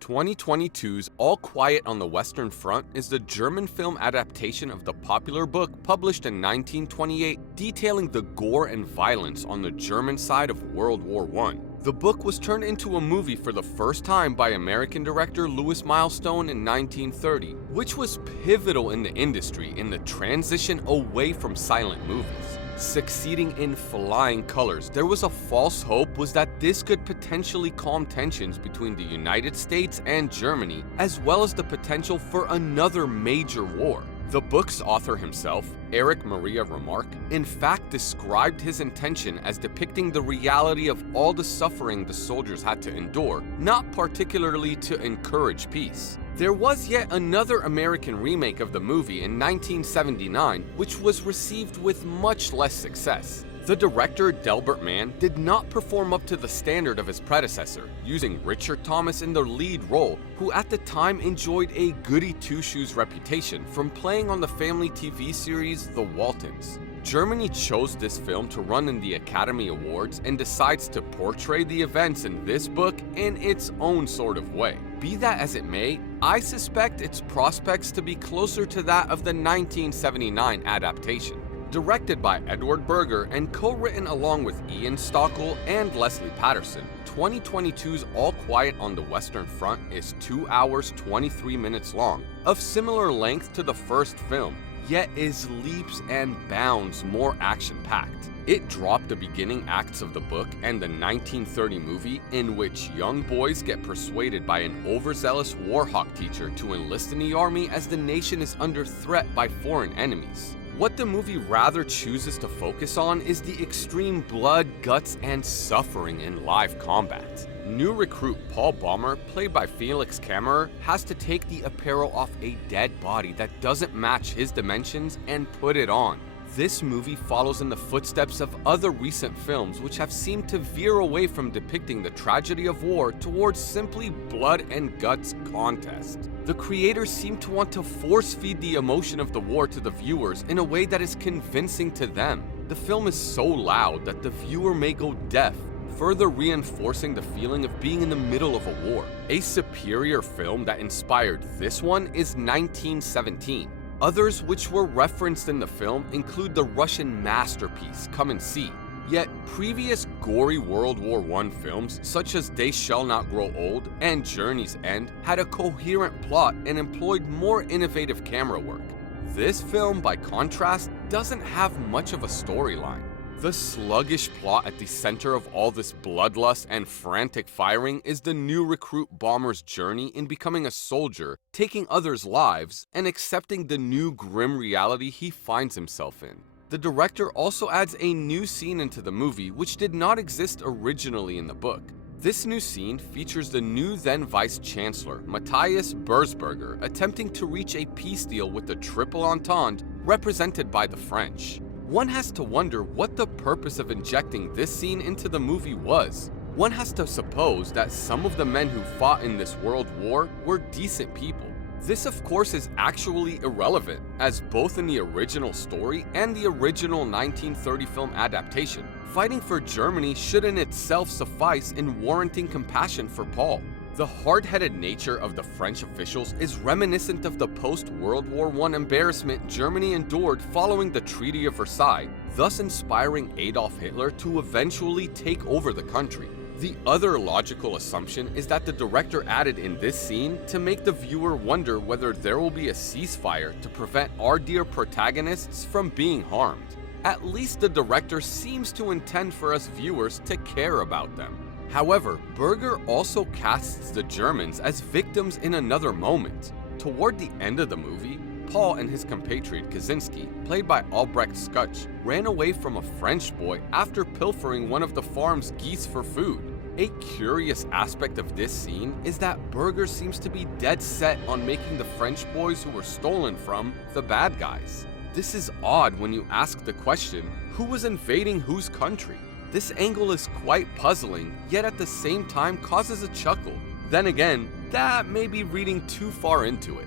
2022's All Quiet on the Western Front is the German film adaptation of the popular book published in 1928 detailing the gore and violence on the German side of World War I. The book was turned into a movie for the first time by American director Lewis Milestone in 1930, which was pivotal in the industry in the transition away from silent movies. Succeeding in flying colors, there was a false hope was that this could potentially calm tensions between the United States and Germany, as well as the potential for another major war. The book's author himself, Erich Maria Remarque, in fact described his intention as depicting the reality of all the suffering the soldiers had to endure, not particularly to encourage peace. There was yet another American remake of the movie in 1979, which was received with much less success. The director, Delbert Mann, did not perform up to the standard of his predecessor, using Richart Thomas in the lead role, who at the time enjoyed a goody two-shoes reputation from playing on the family TV series The Waltons. Germany chose this film to run in the Academy Awards and decides to portray the events in this book in its own sort of way. Be that as it may, I suspect its prospects to be closer to that of the 1979 adaptation. Directed by Berger and co-written along with Ian Stockwell and Leslie Patterson, 2022's All Quiet on the Western Front is 2 hours 23 minutes long, of similar length to the first film, yet is leaps and bounds more action-packed. It dropped the beginning acts of the book and the 1930 movie, in which young boys get persuaded by an overzealous warhawk teacher to enlist in the army as the nation is under threat by foreign enemies. What the movie rather chooses to focus on is the extreme blood, guts, and suffering in live combat. New recruit Paul Baumer, played by Felix Kammerer, has to take the apparel off a dead body that doesn't match his dimensions and put it on. This movie follows in the footsteps of other recent films which have seemed to veer away from depicting the tragedy of war towards simply blood and guts contest. The creators seem to want to force-feed the emotion of the war to the viewers in a way that is convincing to them. The film is so loud that the viewer may go deaf, further reinforcing the feeling of being in the middle of a war. A superior film that inspired this one is 1917. Others which were referenced in the film include the Russian masterpiece Come and See. Yet previous gory World War I films such as They Shall Not Grow Old and Journey's End had a coherent plot and employed more innovative camera work. This film, by contrast, doesn't have much of a storyline. The sluggish plot at the center of all this bloodlust and frantic firing is the new recruit Baumer's journey in becoming a soldier, taking others' lives, and accepting the new grim reality he finds himself in. The director also adds a new scene into the movie which did not exist originally in the book. This new scene features the new then Vice-Chancellor, Matthias Berger, attempting to reach a peace deal with the Triple Entente, represented by the French. One has to wonder what the purpose of injecting this scene into the movie was. One has to suppose that some of the men who fought in this world war were decent people. This of course is actually irrelevant, as both in the original story and the original 1930 film adaptation, fighting for Germany should in itself suffice in warranting compassion for Paul. The hard-headed nature of the French officials is reminiscent of the post-World War I embarrassment Germany endured following the Treaty of Versailles, thus inspiring Adolf Hitler to eventually take over the country. The other logical assumption is that the director added in this scene to make the viewer wonder whether there will be a ceasefire to prevent our dear protagonists from being harmed. At least the director seems to intend for us viewers to care about them. However, Berger also casts the Germans as victims in another moment. Toward the end of the movie, Paul and his compatriot Kaczynski, played by Albrecht Skutch, ran away from a French boy after pilfering one of the farm's geese for food. A curious aspect of this scene is that Berger seems to be dead set on making the French boys who were stolen from the bad guys. This is odd when you ask the question, who was invading whose country? This angle is quite puzzling, yet at the same time causes a chuckle. Then again, that may be reading too far into it.